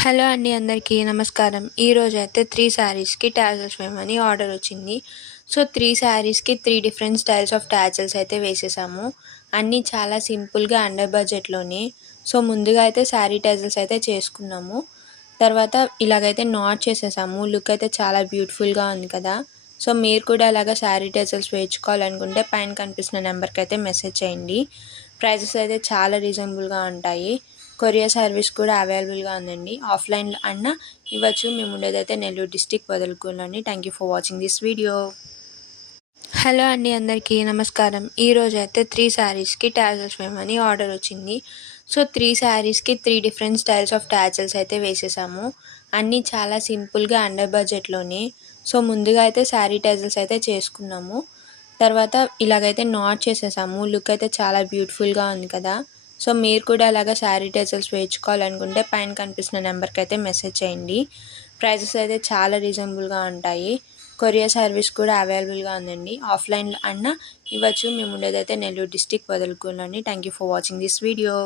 Hello అండి అందరికీ నమస్కారం. ఈరోజైతే 3 శారీస్‌కి టాజిల్స్ వేయమని ఆర్డర్ వచ్చింది. సో 3 శారీస్‌కి 3 డిఫరెంట్ స్టైల్స్ ఆఫ్ టాజిల్స్ అయితే వేసేసాము. అన్నీ చాలా సింపుల్‌గా అండర్ బడ్జెట్‌లోనే. సో ముందుగా అయితే శారీ టాజిల్స్ అయితే చేసుకున్నాము. తర్వాత ఇలాగైతే నాట్ చేసేసాము. లుక్ అయితే చాలా బ్యూటిఫుల్‌గా ఉంది కదా! సో మీరు కూడా ఇలాగ శారీ టాజిల్స్ వేయించుకోవాలనుకుంటే పైన కనిపిస్తున్న నెంబర్‌కి అయితే మెసేజ్ చేయండి. ప్రైజెస్ అయితే చాలా రీజనబుల్‌గా ఉంటాయి. కొరియర్ సర్వీస్ కూడా అవైలబుల్‌గా ఉందండి. ఆఫ్‌లైన్‌లో అన్నా ఇవ్వచ్చు. మేము ఉండేదైతే నెల్లూరు డిస్ట్రిక్ట్ పొదలకూరులోని. Thank you for watching this video. Hello అండి అందరికీ నమస్కారం. ఈరోజైతే 3 శారీస్‌కి టాజిల్స్ వేయమని ఆర్డర్ వచ్చింది. సో 3 శారీస్‌కి 3 డిఫరెంట్ స్టైల్స్ ఆఫ్ టాజిల్స్ అయితే వేసేసాము. అన్నీ చాలా సింపుల్‌గా అండర్ బడ్జెట్‌లోనే. సో ముందుగా అయితే శారీ టాజిల్స్ అయితే చేసుకున్నాము. తర్వాత ఇలాగైతే నాట్ చేసేసాము. లుక్ అయితే చాలా బ్యూటిఫుల్‌గా ఉంది కదా! సో మీరు కూడా ఇలాగ శారీ టాజిల్స్ వేయించుకోవాలనుకుంటే పైన కనిపిస్తున్న నెంబర్‌కి అయితే మెసేజ్ చేయండి. ప్రైజెస్ అయితే చాలా రీజనబుల్‌గా ఉంటాయి. కొరియర్ సర్వీస్ కూడా అవైలబుల్‌గా ఉందండి. ఆఫ్‌లైన్‌లో అన్నా ఇవ్వచ్చు. మేము ఉండేదైతే నెల్లూరు డిస్ట్రిక్ట్ పొదలకూరులోని. Thank you for watching this video.